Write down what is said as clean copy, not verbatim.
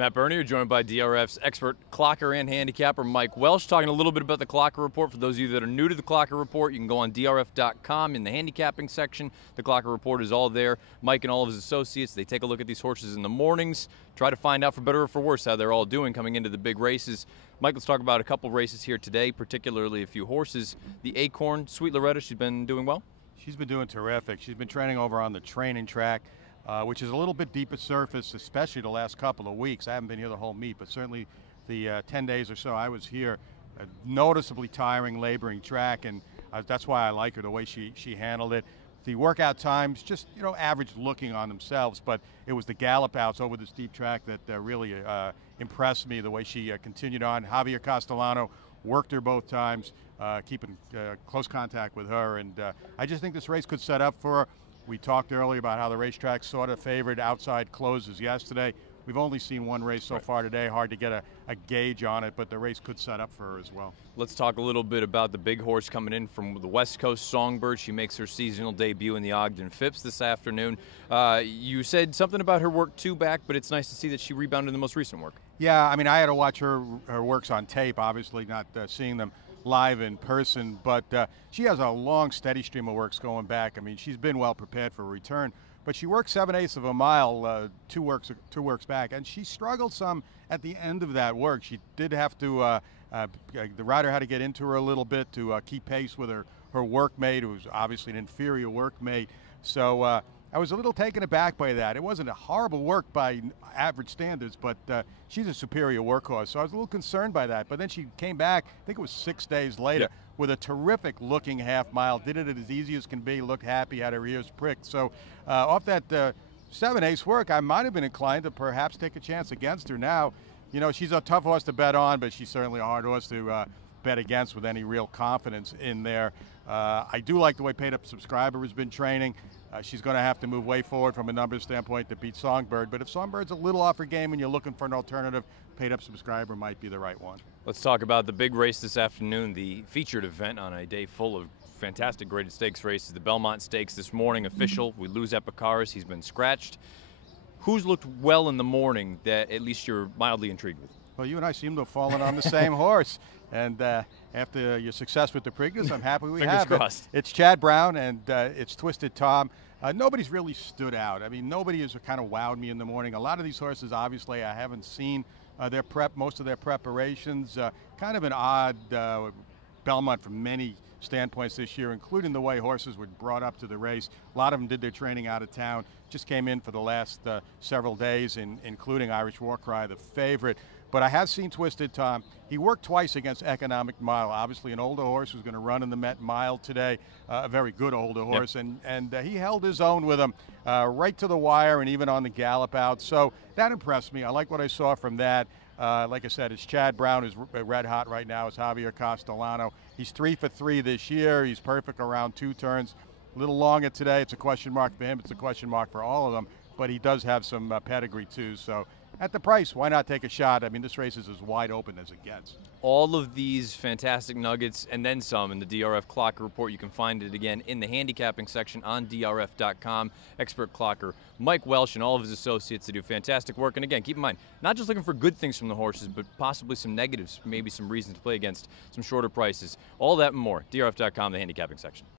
Matt Bernier, joined by DRF's expert clocker and handicapper Mike Welsch, talking a little bit about the Clocker Report. For those of you that are new to the Clocker Report, you can go on drf.com in the handicapping section. The Clocker Report is all there. Mike and all of his associates, they take a look at these horses in the mornings, try to find out, for better or for worse, how they're all doing coming into the big races. Mike, let's talk about a couple races here today, particularly a few horses. The Acorn, Sweet Loretta, she's been doing well? She's been doing terrific. She's been training over on the training track, which is a little bit deeper surface, especially the last couple of weeks. I haven't been here the whole meet, but certainly the 10 days or so I was here, noticeably tiring, laboring track, and that's why I like her, the way she handled it. The workout times, just average looking on themselves, but it was the gallop outs over this deep track that really impressed me, the way she continued on. Javier Castellano worked her both times, keeping close contact with her, and I just think this race could set up for her. We talked earlier about how the racetrack sort of favored outside closes yesterday. We've only seen one race so far today. Hard to get a gauge on it, but the race could set up for her as well. Let's talk a little bit about the big horse coming in from the West Coast, Songbird. She makes her seasonal debut in the Ogden Phipps this afternoon. You said something about her work two back, but it's nice to see that she rebounded in the most recent work. Yeah, I mean, I had to watch her works on tape, obviously not seeing them live in person, but she has a long, steady stream of works going back. I mean, she's been well prepared for a return, but she worked 7/8 of a mile, two works back, and she struggled some at the end of that work. She did have to, the rider had to get into her a little bit to keep pace with her workmate, who's obviously an inferior workmate. So I was a little taken aback by that. It wasn't a horrible work by average standards, but she's a superior workhorse, so I was a little concerned by that. But then she came back, I think it was 6 days later, with a terrific looking half mile, did it as easy as can be, looked happy, had her ears pricked. So off that 7/8 work, I might have been inclined to perhaps take a chance against her. Now, she's a tough horse to bet on, but she's certainly a hard horse to bet against with any real confidence in there. I do like the way Paid Up Subscriber has been training. She's going to have to move way forward from a numbers standpoint to beat Songbird, but if Songbird's a little off her game and you're looking for an alternative, Paid Up Subscriber might be the right one. Let's talk about the big race this afternoon, the featured event on a day full of fantastic graded stakes races. The Belmont Stakes this morning, official. We lose Epicaris, he's been scratched. Who's looked well in the morning that at least you're mildly intrigued with? Well, you and I seem to have fallen on the same horse. And after your success with the Preakness, I'm happy we have crossed. It's Chad Brown and it's Twisted Tom. Nobody's really stood out. I mean, nobody has kind of wowed me in the morning. A lot of these horses, obviously, I haven't seen most of their preparations. Kind of an odd Belmont from many standpoints this year, including the way horses were brought up to the race. A lot of them did their training out of town, just came in for the last several days, including Irish Warcry, the favorite. But I have seen Twisted Tom. He worked twice against Economic Mile. Obviously an older horse who's going to run in the Met Mile today, a very good older horse, and he held his own with him right to the wire and even on the gallop out. So that impressed me. I like what I saw from that. Like I said, it's Chad Brown, who's red hot right now. It's Javier Castellano. He's 3 for 3 this year. He's perfect around 2 turns. A little longer today. It's a question mark for him. It's a question mark for all of them. But he does have some pedigree too. So at the price, why not take a shot? I mean, this race is as wide open as it gets. All of these fantastic nuggets and then some in the DRF Clocker Report. You can find it again in the handicapping section on drf.com. Expert clocker Mike Welsch and all of his associates, that do fantastic work. And again, keep in mind, not just looking for good things from the horses, but possibly some negatives, maybe some reasons to play against some shorter prices. All that and more. drf.com, the handicapping section.